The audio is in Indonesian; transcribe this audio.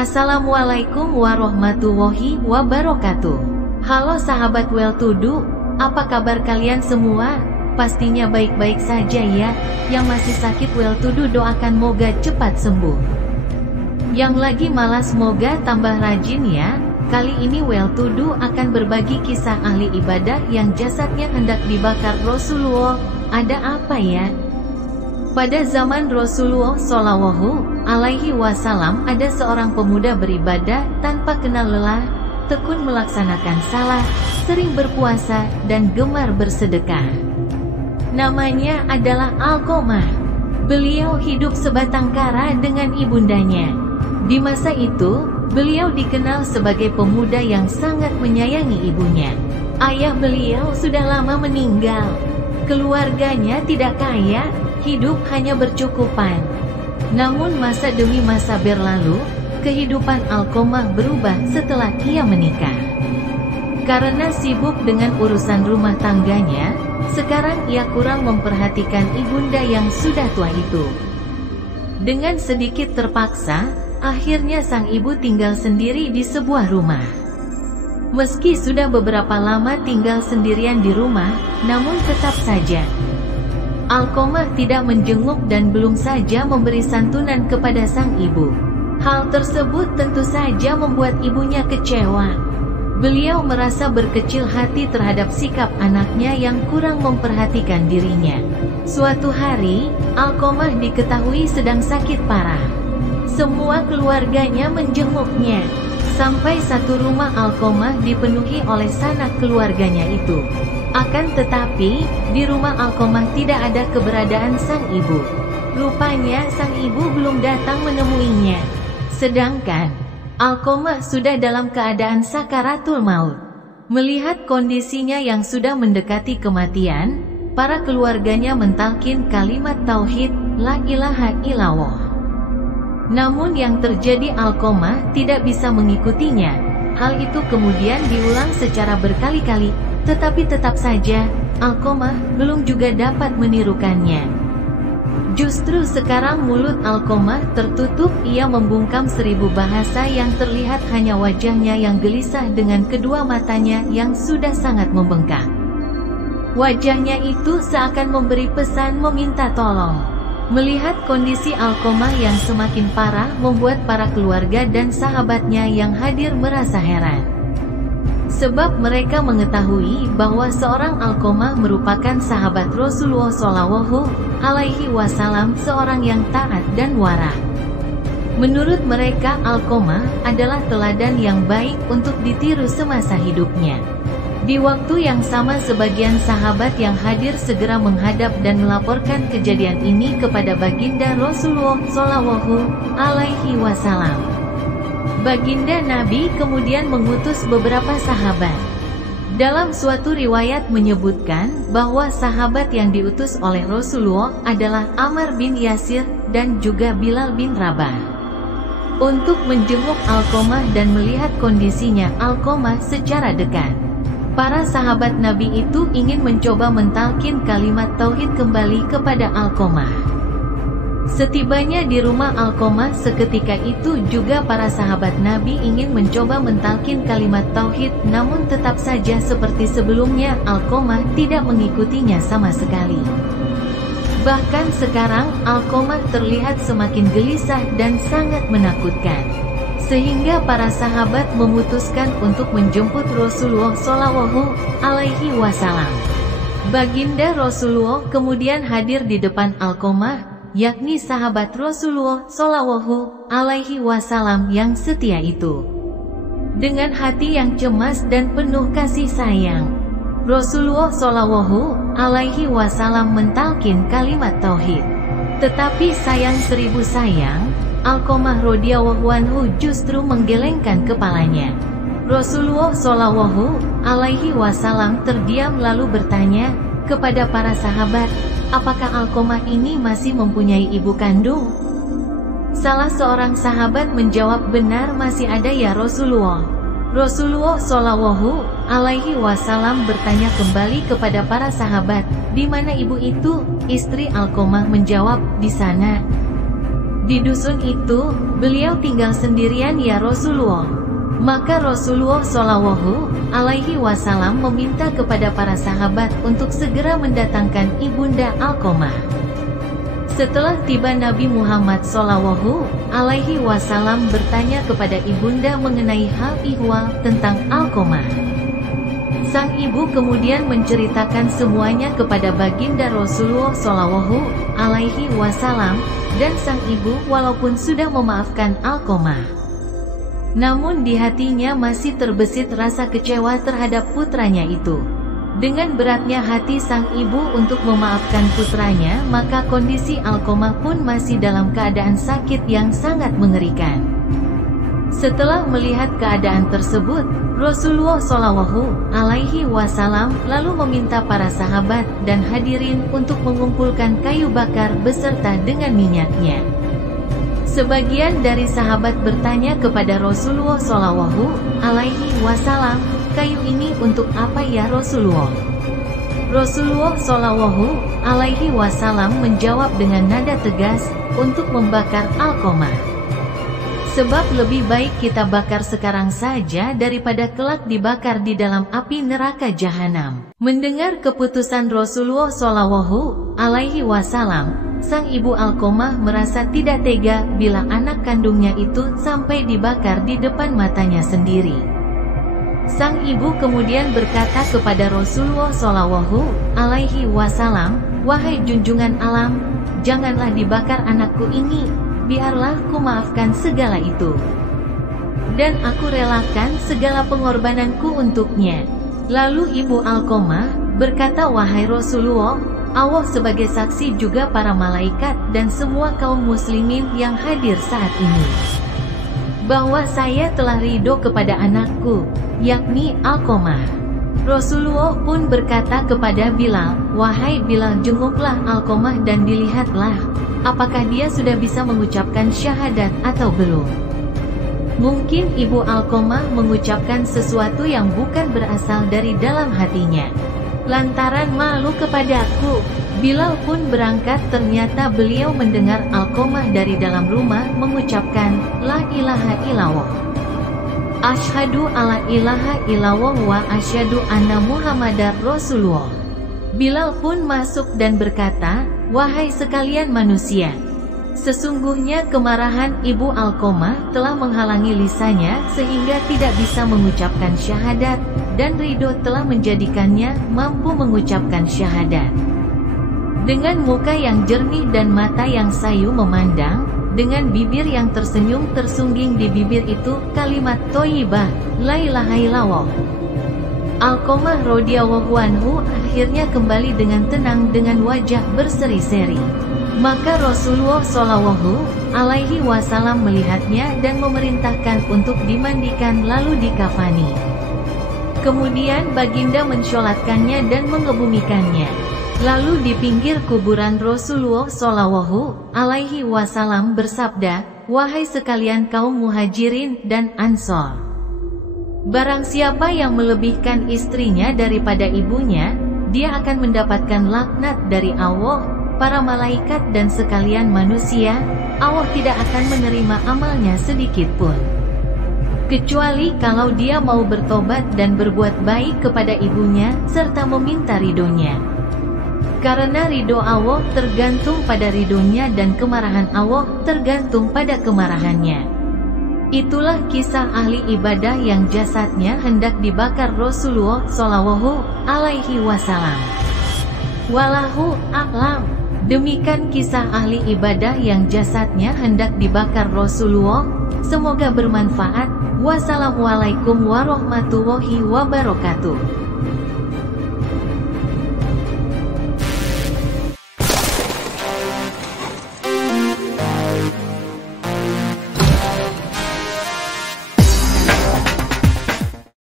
Assalamualaikum warahmatullahi wabarakatuh. Halo sahabat Well To Do, apa kabar kalian semua? Pastinya baik-baik saja ya. Yang masih sakit Well To Do doakan moga cepat sembuh. Yang lagi malas moga tambah rajin ya. Kali ini Well To Do akan berbagi kisah ahli ibadah yang jasadnya hendak dibakar Rasulullah. Ada apa ya? Pada zaman Rasulullah Shallallahu Alaihi Wasallam ada seorang pemuda beribadah tanpa kenal lelah, tekun melaksanakan salat, sering berpuasa, dan gemar bersedekah. Namanya adalah Alqamah. Beliau hidup sebatang kara dengan ibundanya. Di masa itu, beliau dikenal sebagai pemuda yang sangat menyayangi ibunya. Ayah beliau sudah lama meninggal. Keluarganya tidak kaya, hidup hanya bercukupan. Namun masa demi masa berlalu, kehidupan Alqamah berubah setelah ia menikah. Karena sibuk dengan urusan rumah tangganya, sekarang ia kurang memperhatikan ibunda yang sudah tua itu. Dengan sedikit terpaksa, akhirnya sang ibu tinggal sendiri di sebuah rumah. Meski sudah beberapa lama tinggal sendirian di rumah, namun tetap saja Alqamah tidak menjenguk dan belum saja memberi santunan kepada sang ibu. Hal tersebut tentu saja membuat ibunya kecewa. Beliau merasa berkecil hati terhadap sikap anaknya yang kurang memperhatikan dirinya. Suatu hari, Alqamah diketahui sedang sakit parah. Semua keluarganya menjenguknya. Sampai satu rumah Alqamah dipenuhi oleh sanak keluarganya itu. Akan tetapi, di rumah Alqamah tidak ada keberadaan sang ibu. Rupanya sang ibu belum datang menemuinya. Sedangkan Alqamah sudah dalam keadaan sakaratul maut. Melihat kondisinya yang sudah mendekati kematian, para keluarganya mentalkin kalimat tauhid, la ilaha illallah. Namun yang terjadi Alqamah tidak bisa mengikutinya. Hal itu kemudian diulang secara berkali-kali. Tetapi tetap saja, Alqamah belum juga dapat menirukannya. Justru sekarang mulut Alqamah tertutup, ia membungkam 1000 bahasa yang terlihat hanya wajahnya yang gelisah dengan kedua matanya yang sudah sangat membengkak. Wajahnya itu seakan memberi pesan meminta tolong. Melihat kondisi Alqamah yang semakin parah membuat para keluarga dan sahabatnya yang hadir merasa heran. Sebab mereka mengetahui bahwa seorang Alqamah merupakan sahabat Rasulullah Shallallahu Alaihi Wasallam, seorang yang taat dan warah. Menurut mereka Alqamah adalah teladan yang baik untuk ditiru semasa hidupnya. Di waktu yang sama sebagian sahabat yang hadir segera menghadap dan melaporkan kejadian ini kepada baginda Rasulullah Shallallahu Alaihi Wasallam. Baginda Nabi kemudian mengutus beberapa sahabat. Dalam suatu riwayat menyebutkan bahwa sahabat yang diutus oleh Rasulullah adalah Ammar bin Yasir dan juga Bilal bin Rabah untuk menjenguk Alqamah dan melihat kondisinya Alqamah secara dekat. Para sahabat Nabi itu ingin mencoba mentalkin kalimat tauhid kembali kepada Alqamah. Setibanya di rumah Alqamah seketika itu juga para sahabat Nabi ingin mencoba mentalkin kalimat tauhid, namun tetap saja seperti sebelumnya Alqamah tidak mengikutinya sama sekali. Bahkan sekarang Alqamah terlihat semakin gelisah dan sangat menakutkan. Sehingga para sahabat memutuskan untuk menjemput Rasulullah Shallallahu Alaihi Wasallam. Baginda Rasulullah kemudian hadir di depan Alqamah, yakni sahabat Rasulullah Shallallahu Alaihi Wasallam yang setia itu. Dengan hati yang cemas dan penuh kasih sayang, Rasulullah Shallallahu Alaihi Wasallam mentalkin kalimat tauhid. Tetapi sayang 1000 sayang, Alqamah radhiyallahu anhu justru menggelengkan kepalanya. Rasulullah Shallallahu Alaihi Wasallam terdiam lalu bertanya kepada para sahabat, apakah Alqamah ini masih mempunyai ibu kandung? Salah seorang sahabat menjawab, benar masih ada ya Rasulullah. Rasulullah Shallallahu Alaihi Wasallam bertanya kembali kepada para sahabat, di mana ibu itu? Istri Alqamah menjawab, di sana. Di dusun itu, beliau tinggal sendirian ya Rasulullah. Maka Rasulullah Shallallahu Alaihi Wasallam meminta kepada para sahabat untuk segera mendatangkan Ibunda Alqamah. Setelah tiba Nabi Muhammad Shallallahu Alaihi Wasallam bertanya kepada ibunda mengenai hal ihwal tentang Alqamah. Sang ibu kemudian menceritakan semuanya kepada baginda Rasulullah Shallallahu Alaihi Wasallam, dan sang ibu walaupun sudah memaafkan Alqamah, namun di hatinya masih terbesit rasa kecewa terhadap putranya itu. Dengan beratnya hati sang ibu untuk memaafkan putranya, maka kondisi Alqamah pun masih dalam keadaan sakit yang sangat mengerikan. Setelah melihat keadaan tersebut, Rasulullah Shallallahu Alaihi Wasallam lalu meminta para sahabat dan hadirin untuk mengumpulkan kayu bakar beserta dengan minyaknya. Sebagian dari sahabat bertanya kepada Rasulullah Shallallahu Alaihi Wasallam, "Kayu ini untuk apa ya Rasulullah?" Rasulullah Shallallahu Alaihi Wasallam menjawab dengan nada tegas, "Untuk membakar Alqamah. Sebab lebih baik kita bakar sekarang saja daripada kelak dibakar di dalam api neraka jahanam." Mendengar keputusan Rasulullah Shallallahu Alaihi Wasallam, sang ibu Alqamah merasa tidak tega bila anak kandungnya itu sampai dibakar di depan matanya sendiri. Sang ibu kemudian berkata kepada Rasulullah Shallallahu Alaihi Wasallam, "Wahai junjungan alam, janganlah dibakar anakku ini. Biarlah ku maafkan segala itu. Dan aku relakan segala pengorbananku untuknya." Lalu ibu Alqamah berkata, "Wahai Rasulullah, Allah sebagai saksi juga para malaikat dan semua kaum muslimin yang hadir saat ini, bahwa saya telah ridho kepada anakku, yakni Alqamah." Rasulullah pun berkata kepada Bilal, "Wahai Bilal, jenguklah Alqamah dan dilihatlah, apakah dia sudah bisa mengucapkan syahadat atau belum." Mungkin ibu Alqamah mengucapkan sesuatu yang bukan berasal dari dalam hatinya. Lantaran malu kepadaku, Bilal pun berangkat. Ternyata beliau mendengar Alqamah dari dalam rumah mengucapkan, "La ilaha illallah. Asyhadu alla ilaha illallah wa asyhadu anna Muhammadar Rasulullah." Bilal pun masuk dan berkata, "Wahai sekalian manusia, sesungguhnya kemarahan ibu Alqamah telah menghalangi lisannya sehingga tidak bisa mengucapkan syahadat, dan ridho telah menjadikannya mampu mengucapkan syahadat." Dengan muka yang jernih dan mata yang sayu memandang, dengan bibir yang tersenyum tersungging di bibir itu kalimat thayyibah, la ilaha illallah. Alqamah radhiyallahu anhu akhirnya kembali dengan tenang dengan wajah berseri-seri. Maka Rasulullah Shallallahu Alaihi Wasallam melihatnya dan memerintahkan untuk dimandikan lalu dikafani. Kemudian baginda mensholatkannya dan mengebumikannya. Lalu di pinggir kuburan Rasulullah Shallallahu Alaihi Wasallam bersabda, "Wahai sekalian kaum muhajirin dan ansor, barang siapa yang melebihkan istrinya daripada ibunya, dia akan mendapatkan laknat dari Allah, para malaikat dan sekalian manusia. Allah tidak akan menerima amalnya sedikit pun, kecuali kalau dia mau bertobat dan berbuat baik kepada ibunya, serta meminta ridhonya. Karena ridho Allah tergantung pada ridhonya dan kemarahan Allah tergantung pada kemarahannya." Itulah kisah ahli ibadah yang jasadnya hendak dibakar Rasulullah Shallallahu Alaihi Wasallam. Wallahu a'lam. Demikian kisah ahli ibadah yang jasadnya hendak dibakar Rasulullah. Semoga bermanfaat. Wassalamualaikum warahmatullahi wabarakatuh.